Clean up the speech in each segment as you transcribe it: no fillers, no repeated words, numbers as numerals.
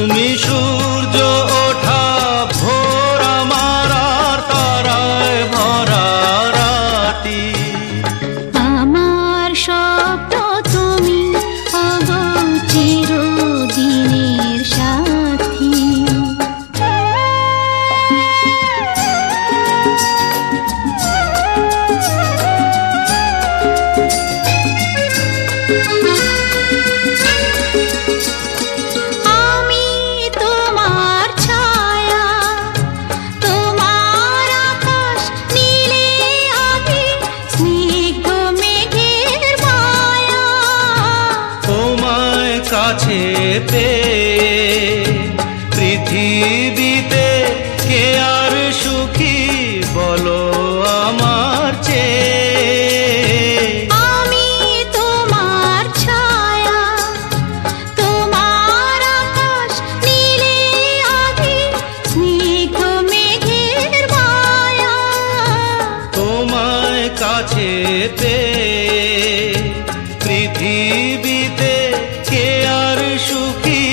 তুমি সূর্য ওঠা ভোর আমার আর তারায় ভরা রাতি। আমার স্বপ্ন তুমি ওগো চিরদিনের সাথী। আমি তোমার ছায়া, তোমার আকাশ নীলে আভি, স্নিগ্ধ মেঘের মায়া। তোমায় কাছে পেয়ে পৃথিবীতে কে আর সুখী বলো আমার চেয়ে। আমি তোমার ছায়া, তোমার আকাশ নীলে আভি, স্নিগ্ধ মেঘের মায়া। তোমায় কাছে পেয়ে পৃথিবীতে কে আর সুখী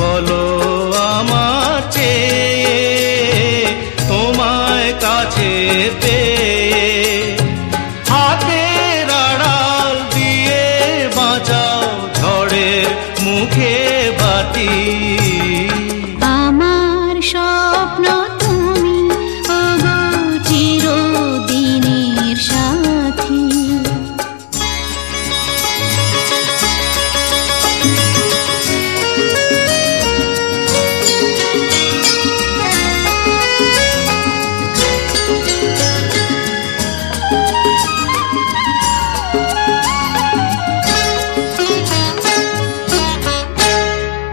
বলো আমার চেয়ে। তোমায় কাছে পেয়ে হাতের আড়াল দিয়ে বাঁচাও ঝড়ের মুখে বাতি। আমার স্বপ্ন তুমি ওগো চিরদিনের সাথী।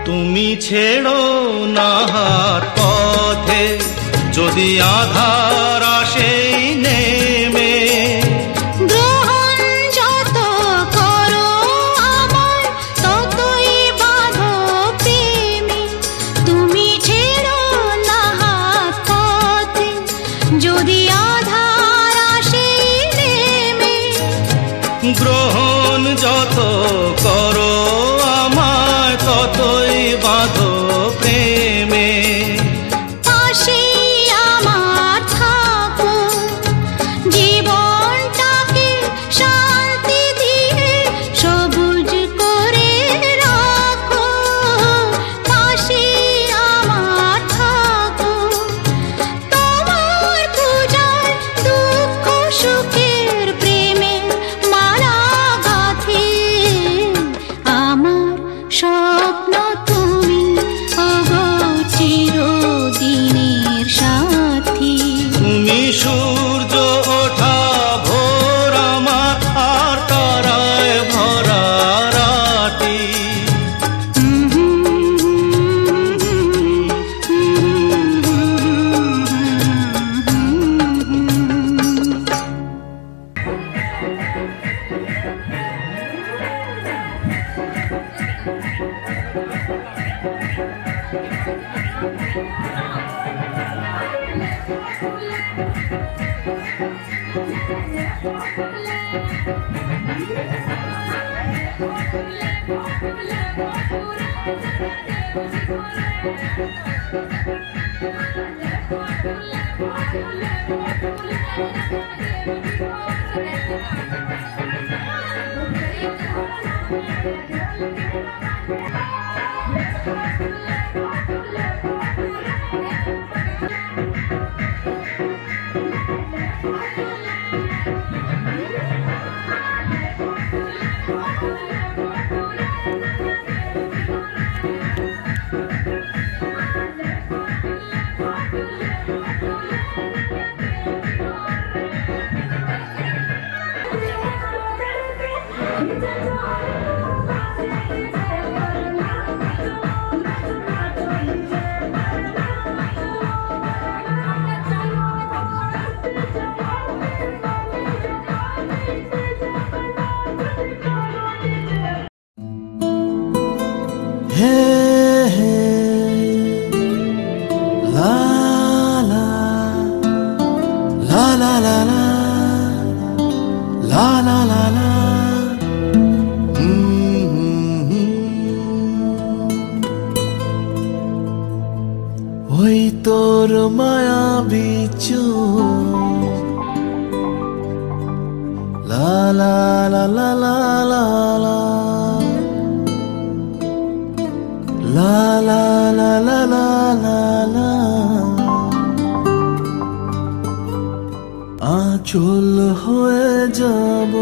তুমি ছেড়ো না হাত পথে যদি আধার আসে নেমে। গ্রহণ যত করো আমায় ততই বাঁধো প্রেমে। তুমি ছেড়ো না হাত পথে যদি আধার আসে নেমে। গ্রহণ যত করো আমায় ততই বাঁধো প্রেমে। পাশে আমার থাকো, জীবনটাকে শান্তি দিয়ে সবুজ করে রাখো। পাশে আমার থাকো, তোমার পূজায় দুঃখ সুখের প্রেমের মালা গাঁথি। আমার স্বপ্ন তুমি ওগো চিরদিনের সাথী। তুমি সূর্য ওঠা ভোর আমার আর তারায় ভরা রাতি। Hey, hey, la la la la la la la la la la. ওই তোর মায়াবী চোখ লা লা লা লা লা লা লা লা লা লা লা লা লা লা আঁচল হয়ে যাব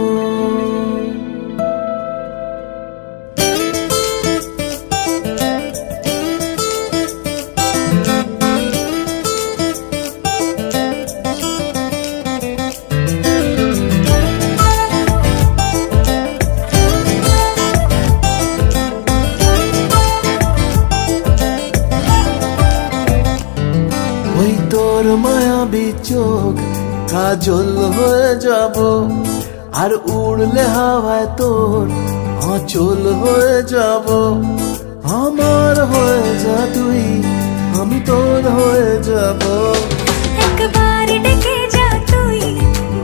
মায়াবী চোখ কাজল হয়ে যাব আর উড়লে হাওয়ায় তোর আঁচল হয়ে যাব আমার হয়ে যা তুই আমি তোর হয়ে যাব একবার ডেকে যা তুই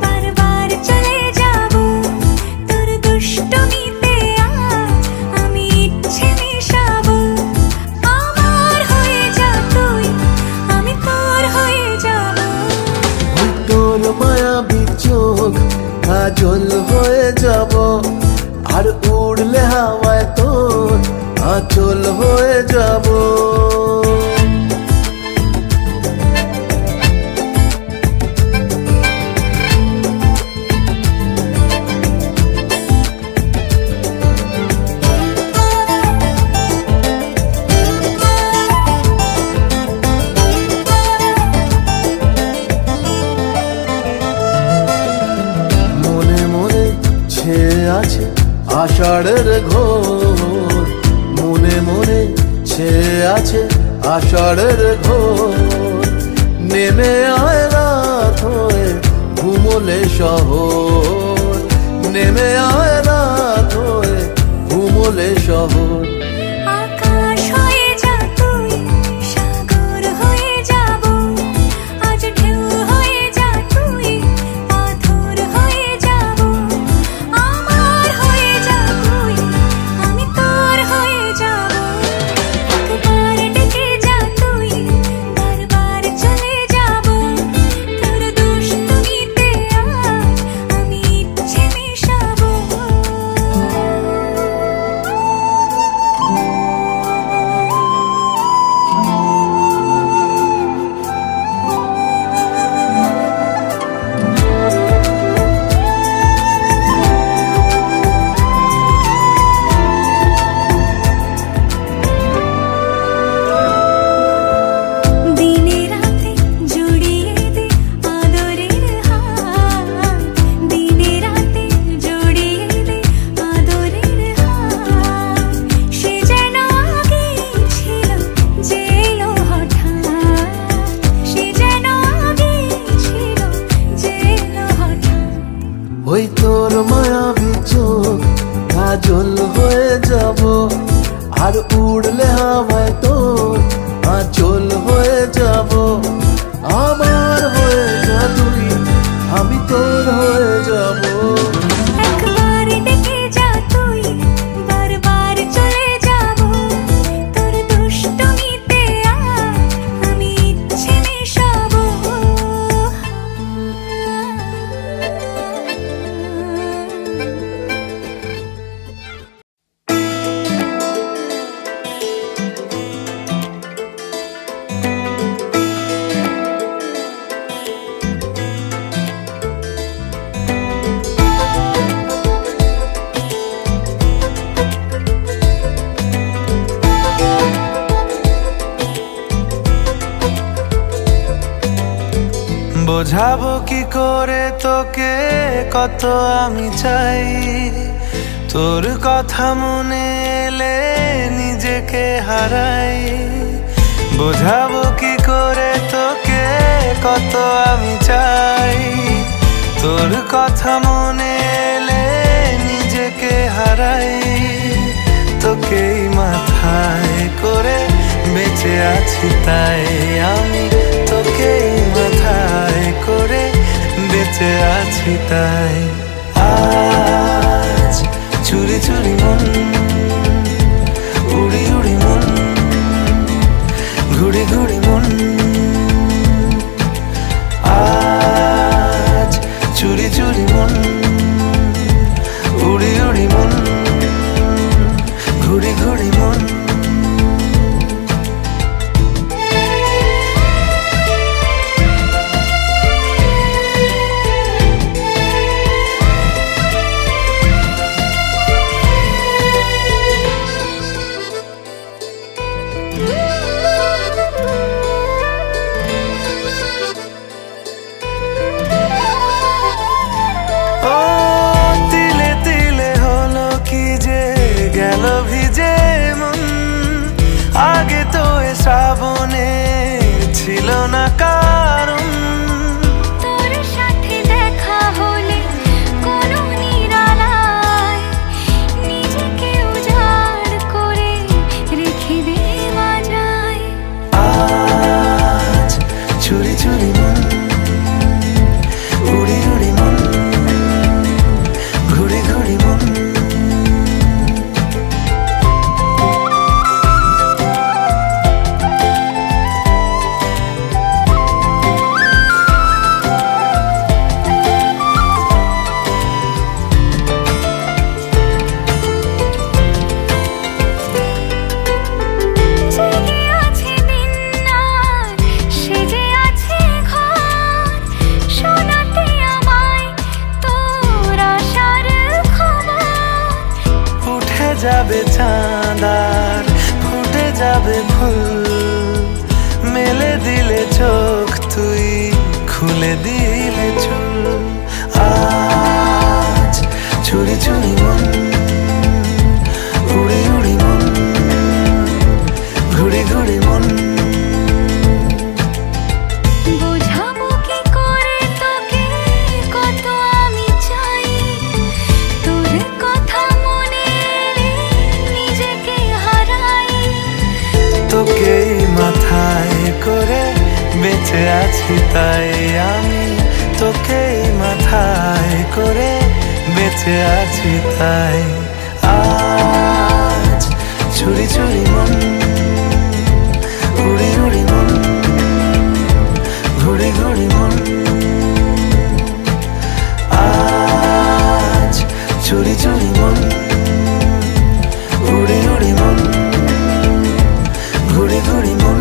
বারবার চলে যাব তোর দুষ্টমিতে আমি ইচ্ছে মিশাবো আমার হয়ে যা তুই আমি তোর হয়ে যাব ওই তোর মায়াবী চোখ কাজল হয়ে যাব আর উড়লে হাওয়ায় তোর আঁচল হয়ে যাব আছে আষাঢ়ের ঘোর মনে মনে ছেয়ে আছে আষাঢ়ের ঘোর নেমে আয় রাত হয়ে ঘুমোলে শহর নেমে আয় রাত হয়ে ঘুমোলে শহর আকাশ হয়ে যা তুই সাগর হয়ে যাব আজ ঢেউ হয়ে যা তুই পাথর হয়ে যাব আমার হয়ে যা তুই আমি তোর হয়ে যাব একবার ডেকে যা তুই বারবার চলে যাব তোর দুষ্টমিতে আমি ইচ্ছে মিশাবো দিনে রাতে জড়িয়ে দে আদরের হাত দিনে রাতে জড়িয়ে দে আদরের হাত সে যেন আগে ছিল যে এলো হঠাৎ সে যেন আগে ছিল যে এলো হঠাৎ ওই তোর মায়াবী চোখ কাজল হয়ে যাব আর উড়লে হাওয়ায় তোর আঁচল হয়ে যাব আমার হয়ে যা তুই আমি তোর হয়ে যাব একবার ডেকে যা তুই বারবার চলে যাব তোর দুষ্টমিতে আমি ইচ্ছে মিশাবো বোঝাবো কি করে তোকে কত আমি চাই তোর কথা মনে এলে নিজেকে হারাই বোঝাবো কি করে তোকে কত আমি চাই তোর কথা মনে এলে নিজেকে হারাই তোকেই মাথায় করে বেঁচে আছি তাই আমি তোকেই মাথায় করে বেঁচে আছি তাই আজ চুরি চুরি মন উড়ি উড়ি মন ঘুড়ি ঘুড়ি মন না কারণ তোর সাথে দেখা হলে কোনো নিরালায় নিজেকে উজাড় করে রেখে দেওয়া যায়। আজ চুরি চুরি মন উড়ি উড়ি মন ঘুরি ঘুরি মন জেগে আছে দিন আর সেজে আছে ঘর, শোনাতে আমায় তোর আশার খবর। উঠে যাবে চাঁদ আর ফুটে যাবে ফুল, মেলে দিলে চোখ তুই খুলে দিলে চুল। আজ চুরি চুরি মন উড়ি উড়ি মন ঘুরি ঘুরি মন বোঝাবো কি করে তোকে কত আমি চাই, তোর কথা মনে এলে নিজেকে হারাই। তোকেই মাথায় করে বেঁচে আছি তাই আমি, তোকেই মাথায় করে বেঁচে আছি তাই। আজ চুরি চুরি মন উড়ি উড়ি মন ঘুরি ঘুরি মন। আজ চুরি চুরি মন উড়ি উড়ি মন ঘুরি ঘুরি মন।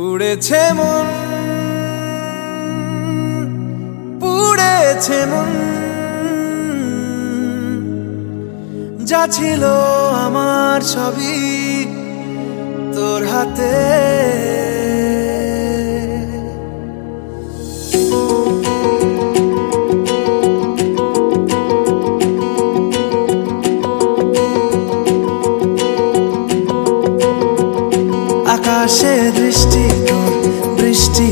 উড়েছে মন পুড়েছে মন, যা ছিল আমার সবই তোর হাতে। আকাশে দৃষ্টি তোর বৃষ্টি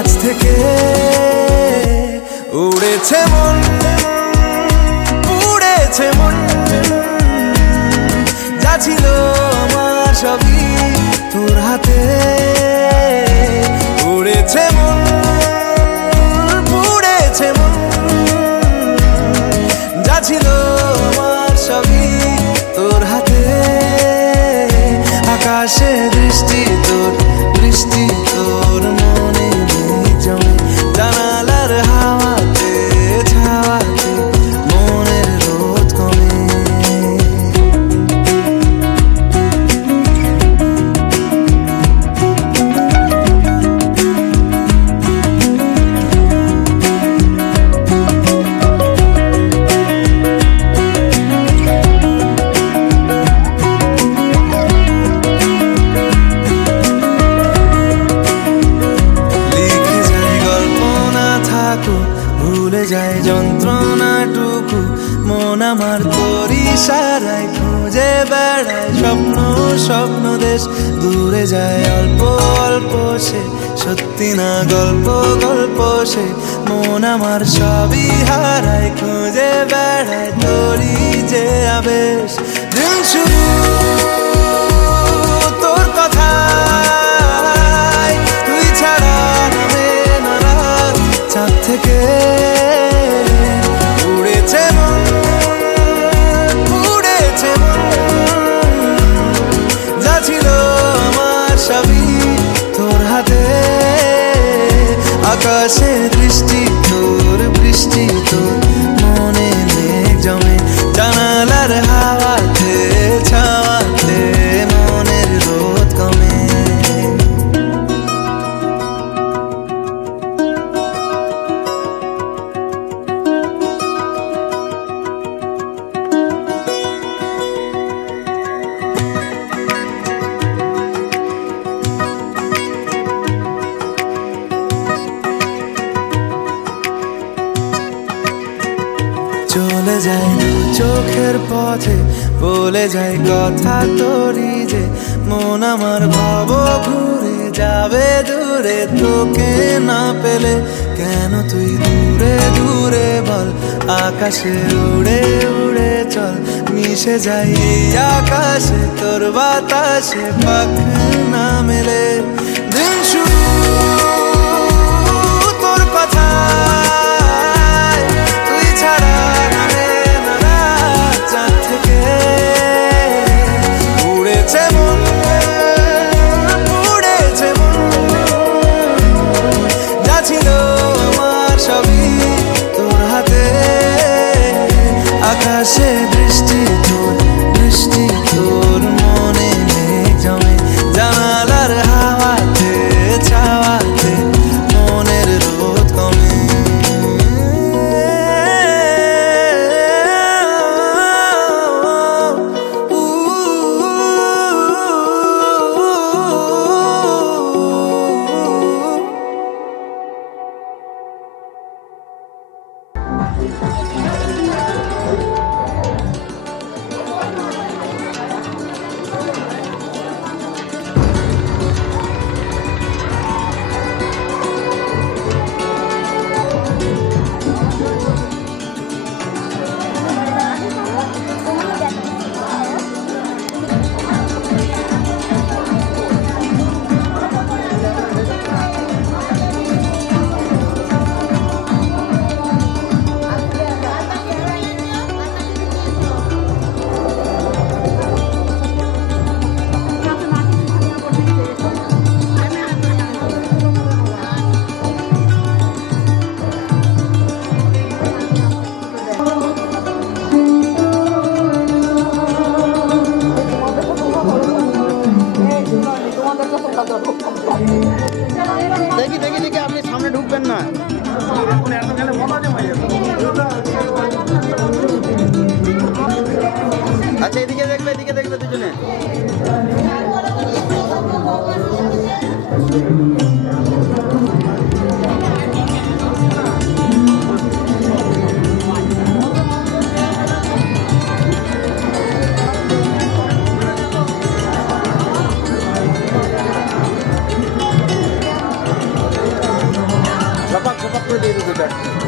আজ থেকে উড়েছে মন, উড়েছে মন, যা ছিল আমার সবই তোর হাতে। উড়েছে মন, উড়েছে মন, যা ছিল আমার সবই তোর হাতে। আকাশে বৃষ্টি তোর, বৃষ্টি তোর মনে জমে, জানালার হাওয়াতে ছাওয়াতে মনের রোদ কমে। ভুলে যায় যন্ত্রণাটুকু, মন আমার তোর ইশারায় খুঁজে বেড়ায় স্বপ্ন, স্বপ্ন দেশ। দূরে যায় অল্প অল্প সে, সত্যি না গল্প, গল্প সে। মন আমার সবই হারায় খুঁজে বেড়ায় তোরই যে আবেশ। দিন শুরু তোর কথায়, তুই ছাড়া নামে না রাত। চাঁদ থেকে উড়েছে মন, উড়েছে মন, যা ছিল আমার সবই তোর হাতে। আকাশে বৃষ্টি তোর, বৃষ্টি তোর মনে মেঘ জমে, জানালার হাওয়াতে ছাওয়াতে মনের রোদ কমে। চলে যায় দু চোখের পথে, বলে যায় কথা তোরই যে। মন আমার ভাব ঘুরে যাবে দূরে, তোকে না পেলে কেন তুই দূরে দূরে বল। আকাশে উড়ে উড়ে চল, মিশে যাই এই আকাশে তোর বাতাসে, পাখ না মেলে। দিন শুরু তোর কথা, তুই ছাড়া নামে না রাত। চাঁদ থেকে উড়েছে মন, উড়েছে মন, যা ছিল আমার সবই তোর হাতে। আকাশে বৃষ্টি তোর, বৃষ্টি তোর মনে মেঘ জমে, জানালার হাওয়া করে দিয়ে দিতে চাচ্ছি।